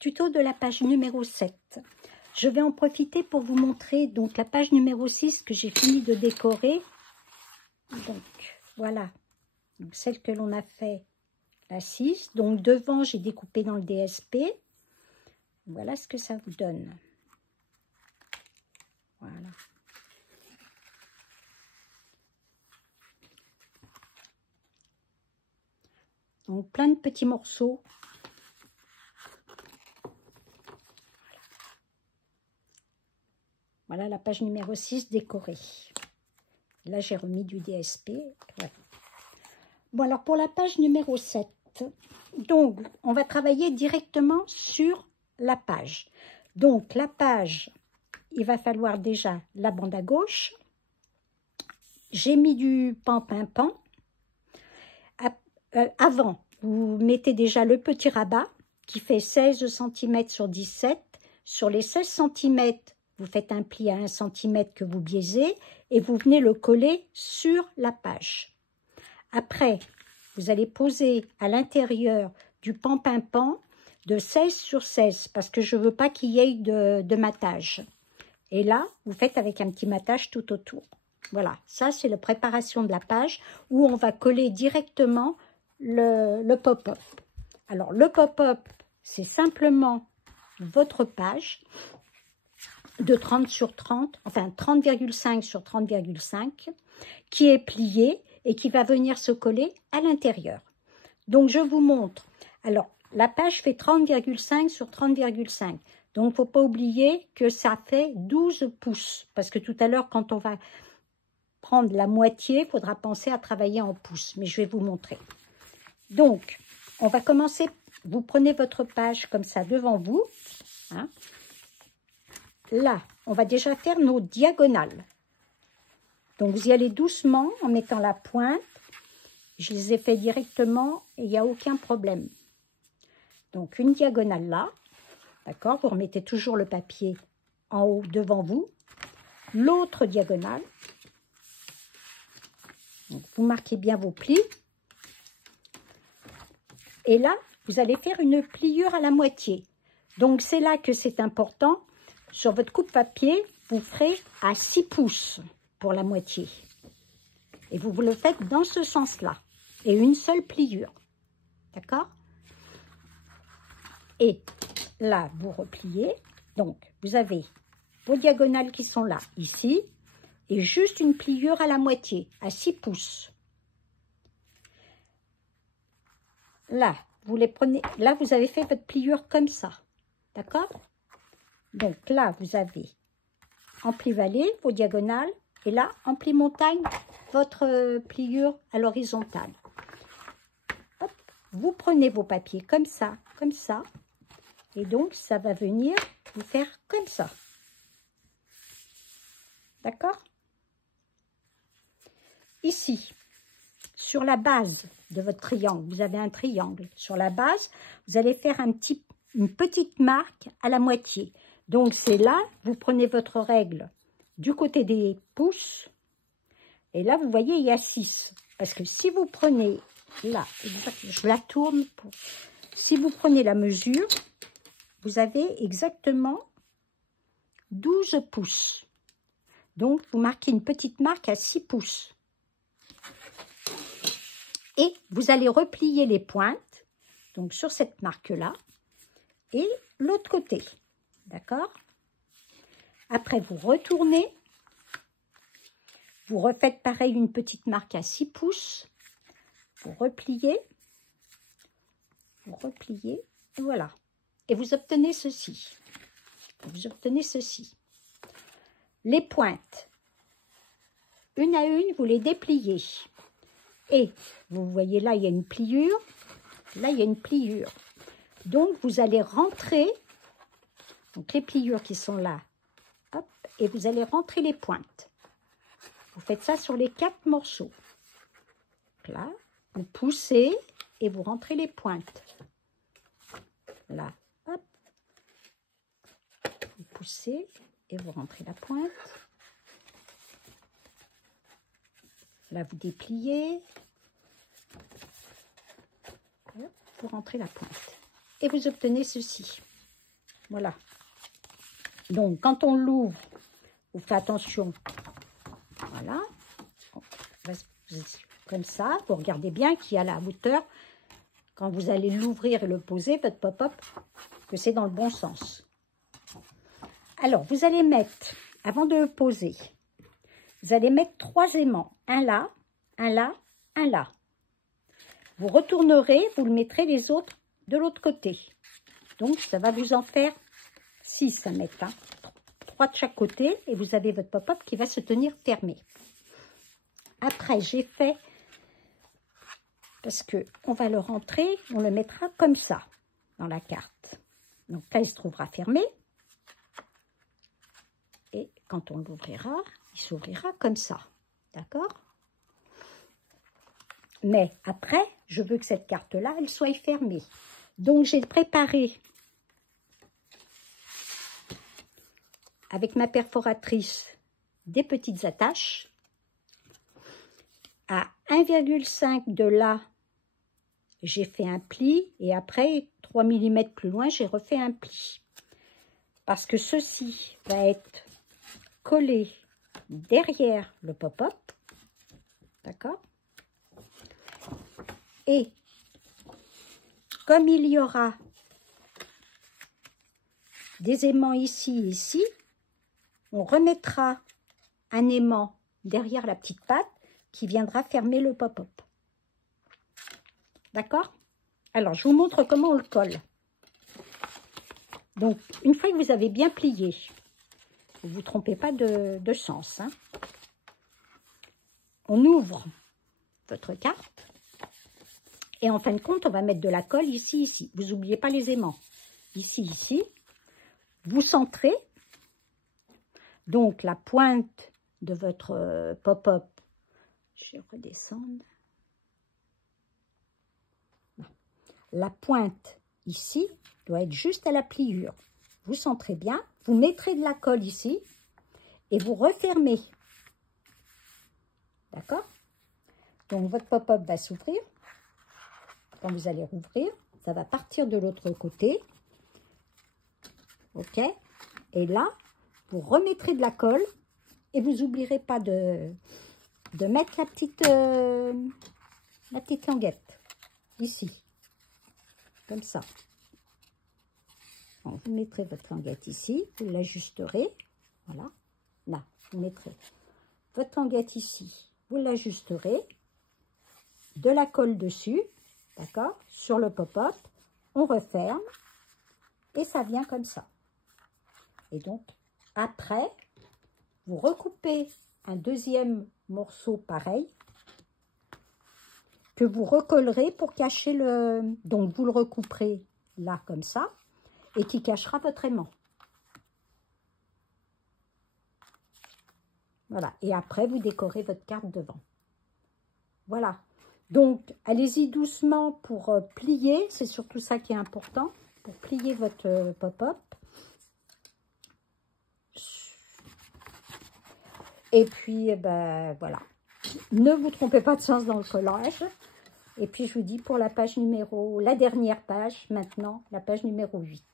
tuto de la page numéro 7. Je vais en profiter pour vous montrer donc la page numéro 6 que j'ai fini de décorer. Donc voilà, donc, celle que l'on a fait, la 6. Donc devant, j'ai découpé dans le DSP. Voilà ce que ça vous donne. Voilà. Donc plein de petits morceaux. Voilà la page numéro 6 décorée. Là, j'ai remis du DSP. Voilà. Bon, alors pour la page numéro 7, donc on va travailler directement sur la page. Donc la page, il va falloir déjà la bande à gauche. J'ai mis du pan-pin-pan. Avant, vous mettez déjà le petit rabat qui fait 16 cm sur 17. Sur les 16 cm, vous faites un pli à 1 cm que vous biaisez et vous venez le coller sur la page. Après, vous allez poser à l'intérieur du pan-pin-pan de 16 sur 16 parce que je ne veux pas qu'il y ait de matage. Et là, vous faites avec un petit matage tout autour. Voilà, ça c'est la préparation de la page où on va coller directement le pop-up. Alors, le pop-up, c'est simplement votre page de 30 sur 30, enfin 30,5 sur 30,5, qui est pliée et qui va venir se coller à l'intérieur. Donc, je vous montre. Alors, la page fait 30,5 sur 30,5. Donc, il ne faut pas oublier que ça fait 12 pouces. Parce que tout à l'heure, quand on va prendre la moitié, il faudra penser à travailler en pouces. Mais je vais vous montrer. Donc, on va commencer. Vous prenez votre page comme ça devant vous. Hein. Là, on va déjà faire nos diagonales. Donc, vous y allez doucement en mettant la pointe. Je les ai fait directement et il n'y a aucun problème. Donc, une diagonale là. D'accord? Vous remettez toujours le papier en haut devant vous. L'autre diagonale. Donc, vous marquez bien vos plis. Et là, vous allez faire une pliure à la moitié. Donc, c'est là que c'est important. Sur votre coupe-papier, vous ferez à 6 pouces pour la moitié. Et vous le faites dans ce sens-là. Et une seule pliure. D'accord? Et là, vous repliez. Donc, vous avez vos diagonales qui sont là, ici. Et juste une pliure à la moitié, à 6 pouces. Là, vous les prenez. Là, vous avez fait votre pliure comme ça. D'accord? Donc là, vous avez en pli vallée, vos diagonales. Et là, en pli montagne, votre pliure à l'horizontale. Vous prenez vos papiers comme ça, comme ça. Et donc, ça va venir vous faire comme ça. D'accord? Ici, sur la base de votre triangle, vous avez un triangle. Sur la base, vous allez faire une petite marque à la moitié. Donc, c'est là, vous prenez votre règle du côté des pouces. Et là, vous voyez, il y a 6. Parce que si vous prenez là, je la tourne. Si vous prenez la mesure, vous avez exactement 12 pouces. Donc, vous marquez une petite marque à 6 pouces. Et vous allez replier les pointes, donc sur cette marque-là, et l'autre côté. D'accord? Après, vous retournez. Vous refaites pareil, une petite marque à 6 pouces. Vous repliez. Vous repliez. Et voilà. Et vous obtenez ceci. Vous obtenez ceci. Les pointes, une à une, vous les dépliez. Et vous voyez là, il y a une pliure. Là, il y a une pliure. Donc, vous allez rentrer, donc les pliures qui sont là, hop, et vous allez rentrer les pointes. Vous faites ça sur les 4 morceaux. Là, vous poussez et vous rentrez les pointes. Là, hop. Vous poussez et vous rentrez la pointe. Là, vous dépliez. Hop, vous rentrez la pointe. Et vous obtenez ceci. Voilà. Donc, quand on l'ouvre, vous faites attention. Voilà. Comme ça. Vous regardez bien qu'il y a la hauteur. Quand vous allez l'ouvrir et le poser, votre pop-up, que c'est dans le bon sens. Alors, vous allez mettre, avant de le poser, vous allez mettre 3 aimants. Un là, un là, un là. Vous retournerez, vous le mettrez les autres de l'autre côté. Donc, ça va vous en faire 6 à mettre. 3 de chaque côté et vous avez votre pop-up qui va se tenir fermé. Après, j'ai fait, parce qu'on va le rentrer, on le mettra comme ça dans la carte. Donc là, il se trouvera fermé. Et quand on l'ouvrira, il s'ouvrira comme ça. D'accord? Mais après, je veux que cette carte-là, elle soit fermée. Donc, j'ai préparé avec ma perforatrice des petites attaches. À 1,5 de là, j'ai fait un pli et après 3 mm plus loin, j'ai refait un pli. Parce que ceci va être collé derrière le pop-up. D'accord? Et comme il y aura des aimants ici et ici, on remettra un aimant derrière la petite patte qui viendra fermer le pop-up. D'accord? Alors, je vous montre comment on le colle. Donc, une fois que vous avez bien plié, vous ne vous trompez pas de sens. Hein. On ouvre votre carte. Et en fin de compte, on va mettre de la colle ici, ici. Vous n'oubliez pas les aimants. Ici, ici. Vous centrez. Donc, la pointe de votre pop-up, je vais redescendre. La pointe ici doit être juste à la pliure. Vous centrez bien. Vous mettrez de la colle ici et vous refermez. D'accord? Donc, votre pop-up va s'ouvrir. Quand vous allez rouvrir, ça va partir de l'autre côté. OK? Et là, vous remettrez de la colle et vous n'oublierez pas de mettre la petite languette ici. Comme ça. Bon, vous mettrez votre languette ici, vous l'ajusterez. Voilà. Là, vous mettrez votre languette ici, vous l'ajusterez. De la colle dessus. D'accord? Sur le pop-up, on referme et ça vient comme ça. Et donc, après, vous recoupez un deuxième morceau pareil que vous recollerez pour cacher le... Donc, vous le recouperez là comme ça et qui cachera votre aimant. Voilà. Et après, vous décorez votre carte devant. Voilà. Donc, allez-y doucement pour plier. C'est surtout ça qui est important. Pour plier votre pop-up. Et puis, ben, voilà. Ne vous trompez pas de sens dans le collage. Et puis, je vous dis pour la page numéro... La dernière page, maintenant, la page numéro 8.